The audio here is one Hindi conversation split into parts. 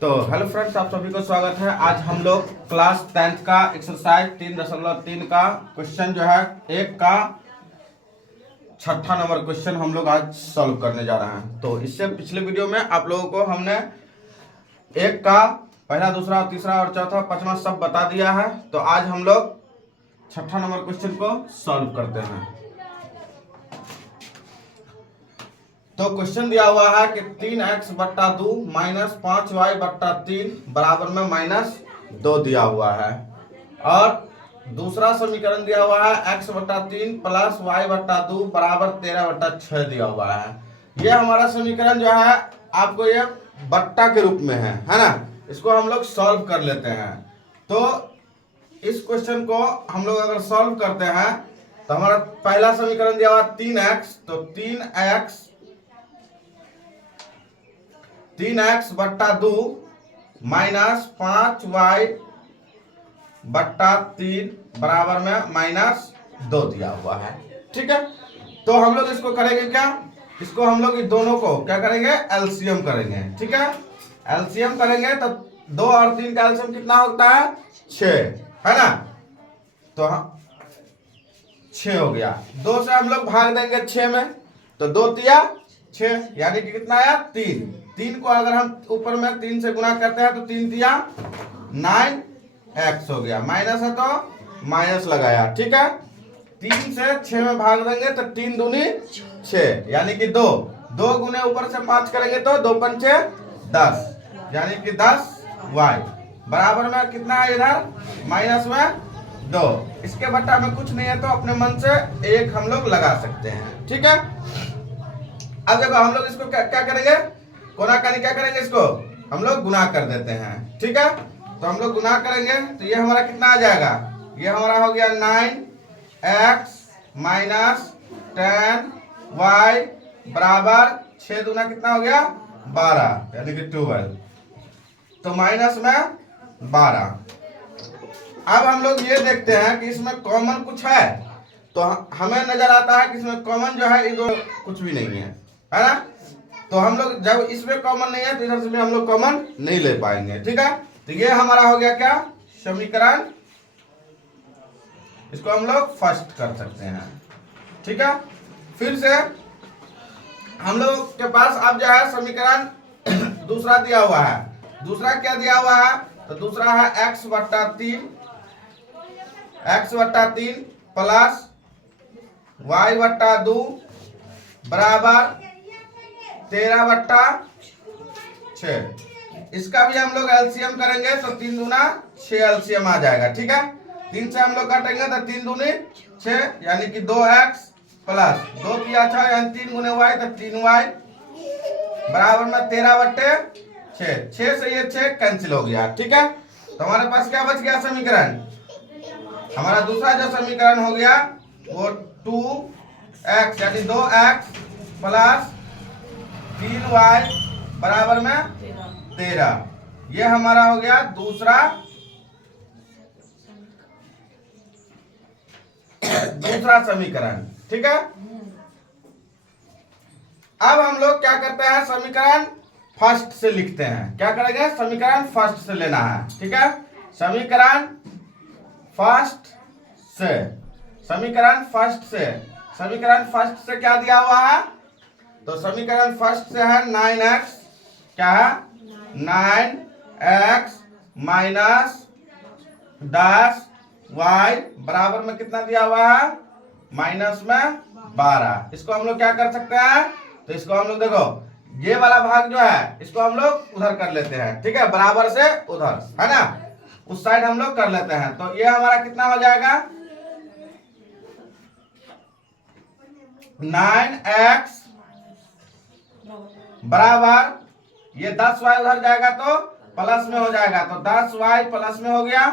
तो हेलो फ्रेंड्स, आप सभी को स्वागत है। आज हम लोग क्लास 10th का एक्सरसाइज 3.3 का क्वेश्चन जो है एक का छठा नंबर क्वेश्चन हम लोग आज सॉल्व करने जा रहे हैं। तो इससे पिछले वीडियो में आप लोगों को हमने एक का पहला, दूसरा, तीसरा और चौथा, पांचवा सब बता दिया है। तो आज हम लोग छठा नंबर क्वेश्चन को सॉल्व करते हैं। तो क्वेश्चन दिया हुआ है कि 3x/2 माइनस 5y/3 बराबर में -2 दिया हुआ है, और दूसरा समीकरण दिया हुआ है x/3 प्लस y/2 बराबर 13/6 दिया हुआ है। ये हमारा समीकरण जो है आपको ये बट्टा के रूप में है ना। इसको हम लोग सॉल्व कर लेते हैं। तो इस क्वेश्चन को हम लोग अगर सॉल्व करते हैं तो हमारा पहला समीकरण दिया हुआ 3x, तो 3x/2 माइनस 5y/3 बराबर में -2 दिया हुआ है। ठीक है, तो हम लोग इसको करेंगे क्या, इसको हम लोग दोनों को क्या करेंगे, एलसीएम करेंगे। ठीक है, एलसीएम करेंगे तो 2 और 3 का एलसीएम कितना होता है, 6 है ना। तो 6 हो गया। 2 से हम लोग भाग देंगे 6 में, तो 2 तिया 6, यानी कि कितना आया, 3 को अगर हम ऊपर में 3 से गुना करते हैं तो 3 तिया 9x हो गया। माइनस है तो माइनस लगाया। ठीक है, 3 से 6 में भाग देंगे तो 3 दूनी 6, यानी कि 2 गुने ऊपर से 5 करेंगे तो 2 पंचे 10, यानी कि 10y बराबर में कितना है, इधर माइनस में 2। इसके बट्टा में कुछ नहीं है तो अपने मन से 1 हम लोग लगा सकते हैं। ठीक है, अब देखो हम लोग इसको क्या करेंगे, कोना कानी क्या करेंगे, इसको हम लोग गुना कर देते हैं। ठीक है, तो हम लोग गुना करेंगे तो ये हमारा कितना आ जाएगा, ये हमारा हो गया 9x माइनस 10y बराबर 6 दूना कितना हो गया, 12, यानी कि 12, तो माइनस में 12। अब हम लोग ये देखते हैं कि इसमें कॉमन कुछ है, तो हमें नजर आता है कि इसमें कॉमन जो है ये कुछ भी नहीं है ना। तो हम लोग जब इसमें कॉमन नहीं है तो इधर से भी हम लोग कॉमन नहीं ले पाएंगे। ठीक है, तो ये हमारा हो गया क्या, समीकरण, इसको हम लोग फर्स्ट कर सकते हैं। ठीक है, फिर से हम लोग के पास अब जो है समीकरण दूसरा दिया हुआ है। दूसरा क्या दिया हुआ है, तो दूसरा है x/3 प्लस y/2 बराबर 13/6। इसका भी हम लोग एलसीएम करेंगे तो 3 दूना 6 एलसीएम आ जाएगा। ठीक है, 3 से हम लोग काटेंगे तो 3 दूनी 6, यानी कि 2x प्लस 2 तिया 6, यानी 3 गुने y, तो 3y बराबर में 13/6। 6 से ये 6 कैंसिल हो गया। ठीक है, तो हमारे पास क्या बच गया समीकरण, हमारा दूसरा जो समीकरण हो गया वो 2x यानी 2x प्लस 3y बराबर में 13, ये हमारा हो गया दूसरा समीकरण। ठीक है, अब हम लोग क्या करते हैं, समीकरण फर्स्ट से लिखते हैं। क्या करेंगे, समीकरण फर्स्ट से लेना है। ठीक है, समीकरण फर्स्ट से क्या दिया हुआ है, तो समीकरण फर्स्ट से है 9x, क्या है 9x माइनस 10y बराबर में कितना दिया हुआ है, माइनस में 12। इसको हम लोग क्या कर सकते हैं, तो इसको हम लोग देखो ये वाला भाग जो है इसको हम लोग उधर कर लेते हैं। ठीक है, बराबर से उधर है ना, उस साइड हम लोग कर लेते हैं। तो ये हमारा कितना हो जाएगा, 9x बराबर ये 10y उधर जाएगा तो प्लस में हो जाएगा, तो 10y प्लस में हो गया,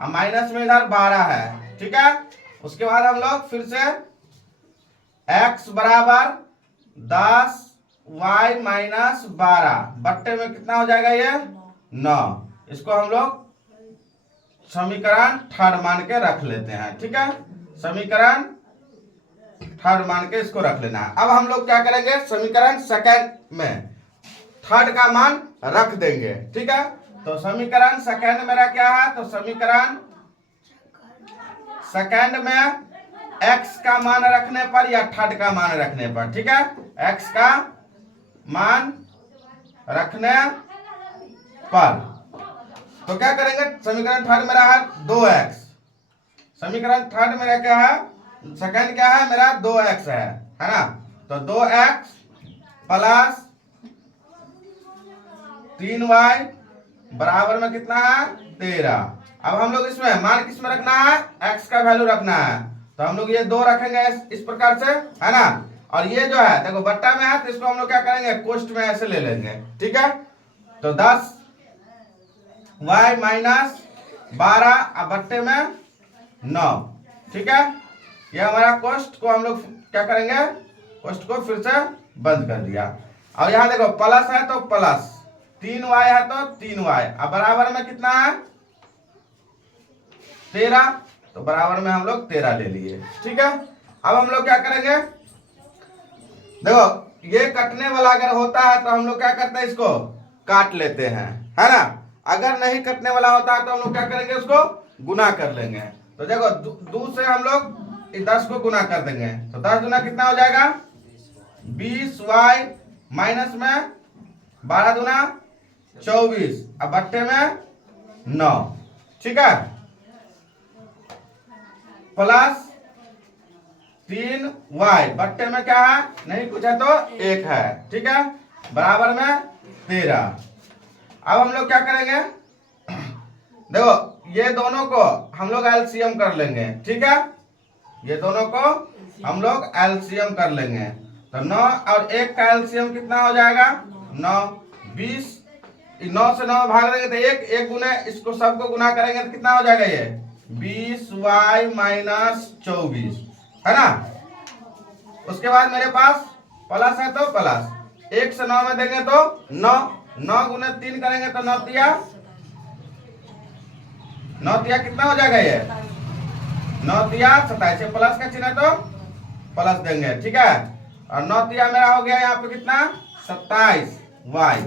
और माइनस में इधर 12 है। ठीक है, उसके बाद हम लोग फिर से x बराबर 10y माइनस 12 बट्टे में कितना हो जाएगा, ये 9। इसको हम लोग समीकरण थर्ड मान के रख लेते हैं। ठीक है, समीकरण थर्ड मान के इसको रख लेना है। अब हम लोग क्या करेंगे, समीकरण सेकंड में थर्ड का मान रख देंगे। ठीक है, तो समीकरण सेकंड मेरा क्या है, तो समीकरण सेकंड में x का मान रखने पर या थर्ड का मान रखने पर, ठीक है, x का मान रखने पर तो क्या करेंगे, समीकरण थर्ड मेरा है 2x, समीकरण थर्ड मेरा क्या है, सेकंड क्या है मेरा 2x है ना, तो 2x प्लस 3y बराबर में कितना है 13। अब हम लोग इसमें मान किस में रखना है, x का वैल्यू रखना है, तो हम लोग ये 2 रखेंगे इस प्रकार से, है ना, और ये जो है देखो बट्टा में है तो इसको हम लोग क्या करेंगे कोष्ट में ऐसे ले लेंगे। ठीक है, तो 10y माइनस 12 अब बट्टे में 9। ठीक है, ये हमारा कोष्ट को हम लोग क्या करेंगे, कोष्ट को फिर से बंद कर दिया। अब यहाँ देखो प्लस है तो प्लस 3y है तो 3y, अब बराबर में कितना है 13, तो बराबर में हम लोग 13 ले लिए। ठीक है, अब हम लोग क्या करेंगे, देखो ये कटने वाला अगर होता है तो हम लोग क्या करते हैं इसको काट लेते हैं, है ना, अगर नहीं कटने वाला होता है तो हम लोग क्या करेंगे उसको गुना कर लेंगे। तो देखो 2 से हम लोग 10 को गुना कर देंगे, तो 10 गुना कितना हो जाएगा 20y माइनस में 12 गुना 24 अब बट्टे में 9। ठीक है, प्लस 3y बट्टे में क्या है नहीं कुछ है तो 1 है। ठीक है, बराबर में 13। अब हम लोग क्या करेंगे, देखो ये दोनों को हम लोग एलसीएम कर लेंगे। ठीक है, ये दोनों को हम लोग एलसीएम कर लेंगे, तो 9 और 1 का एलसीएम कितना हो जाएगा 9, 20, 9 से 9 भाग देंगे तो 1 गुने इसको सबको गुना करेंगे तो कितना हो जाएगा ये 20y माइनस 24, है ना। उसके बाद मेरे पास प्लस है तो प्लस 1 से 9 में देंगे तो 9, 9 गुने 3 करेंगे तो 9 तिया कितना हो जाएगा ये 9 तिया 27, प्लस का चिन्ह तो प्लस देंगे। ठीक है, और 9 तिया मेरा हो गया यहाँ पे कितना 27y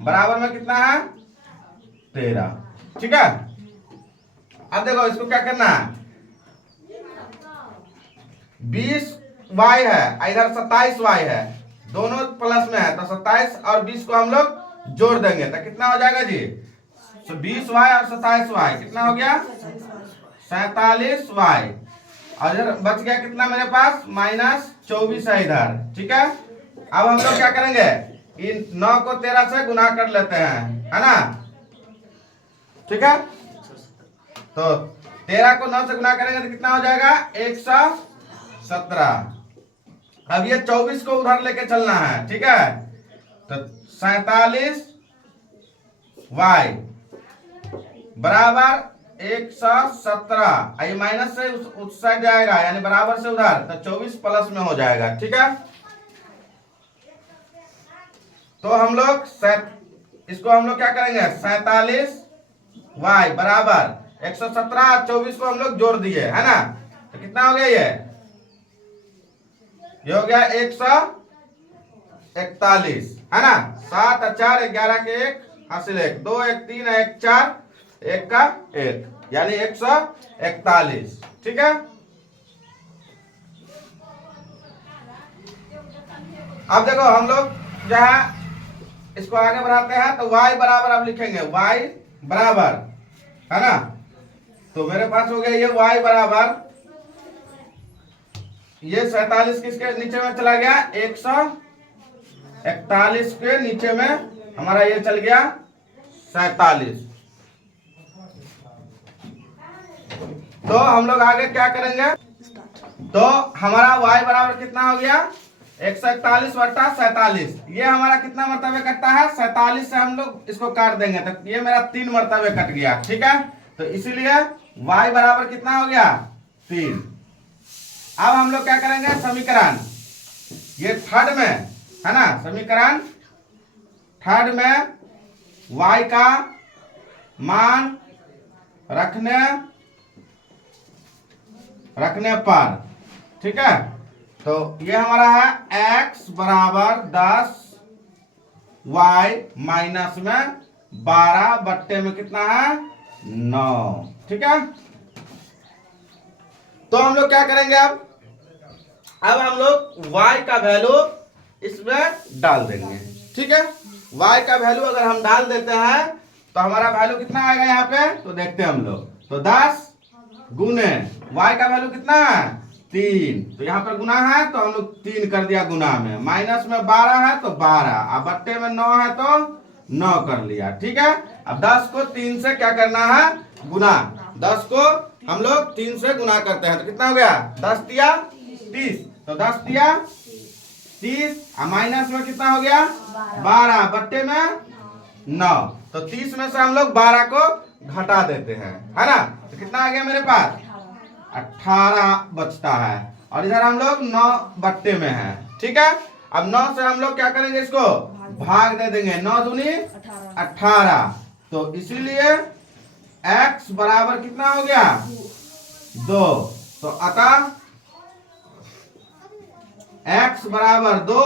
बराबर में कितना है 13। ठीक है, अब देखो इसको क्या करना है 20y है इधर 27y है, दोनों प्लस में है तो 27 और 20 को हम लोग जोड़ देंगे तो कितना हो जाएगा जी, तो 20y और 27y कितना हो गया 47y, और इधर बच गया कितना मेरे पास माइनस 24 है इधर। ठीक है, अब हम लोग क्या करेंगे इन 9 को 13 से गुना कर लेते हैं, है ना। ठीक है, तो 13 को 9 से गुना करेंगे तो कितना हो जाएगा 117। अब ये 24 को उधर लेके चलना है। ठीक है, तो 47y बराबर 117, ये माइनस से उस साइड जाएगा यानी बराबर से उधर, तो 24 प्लस में हो जाएगा। ठीक है, तो हम लोग इसको हम लोग क्या करेंगे 47y बराबर 117 24 को हम लोग जोड़ दिए, है ना, तो कितना हो गया ये हो गया 141, है ना, 7 और 4 11 के 1 हासिल 1 2 1 3 1 4 1 का 1 यानी 141। ठीक है, अब देखो हम लोग जो है इसको आगे बढ़ाते हैं तो y बराबर अब लिखेंगे y बराबर, है ना, तो मेरे पास हो गया ये y बराबर ये 47 किसके नीचे में चला गया 141 के नीचे में हमारा ये चल गया 47। तो हम लोग आगे क्या करेंगे, तो हमारा y बराबर कितना हो गया 141 बटा 47, ये हमारा कितना मरतबे कटता है 47 से हम लोग इसको काट देंगे तो ये मेरा 3 मरतबे कट गया। ठीक है, तो इसीलिए y बराबर कितना हो गया 3। अब हम लोग क्या करेंगे समीकरण ये थर्ड में, है ना, समीकरण थर्ड में y का मान रखने पर, ठीक है, तो ये हमारा है x बराबर 10 y माइनस में 12 बट्टे में कितना है 9। ठीक है, तो हम लोग क्या करेंगे अब हम लोग y का वैल्यू इसमें डाल देंगे। ठीक है, y का वैल्यू अगर हम डाल देते हैं तो हमारा वैल्यू कितना आएगा यहाँ पे, तो देखते हैं हम लोग। तो 10 गुने y का वैल्यू कितना है 3, तो यहाँ पर गुना है तो हम लोग 3 कर दिया गुना में, माइनस में 12 है तो 12, अब बट्टे में 9 है तो 9 कर लिया। ठीक है, अब 10 को 3 से क्या करना है गुना, 10 को हम लोग 3 से गुना करते हैं तो कितना हो गया 10 तिया 30, तो 10 तिया 30, माइनस में कितना हो गया 12 बट्टे में 9, तो 30 में से हम लोग 12 को घटा देते हैं, है ना, तो कितना आ गया मेरे पास 18 बचता है, और इधर हम लोग 9 बट्टे में है। ठीक है, अब 9 से हम लोग क्या करेंगे, इसको भाग दे देंगे, 9 दूनी 18, तो इसीलिए x बराबर कितना हो गया 2, तो अतः x बराबर 2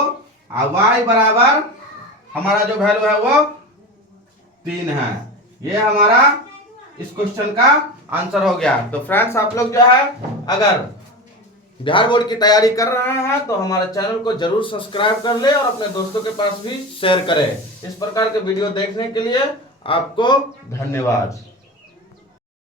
और y बराबर हमारा जो वैल्यू है वो 3 है। ये हमारा इस क्वेश्चन का आंसर हो गया। तो फ्रेंड्स, आप लोग जो है अगर बिहार बोर्ड की तैयारी कर रहे हैं तो हमारे चैनल को जरूर सब्सक्राइब कर ले और अपने दोस्तों के पास भी शेयर करें। इस प्रकार के वीडियो देखने के लिए आपको धन्यवाद।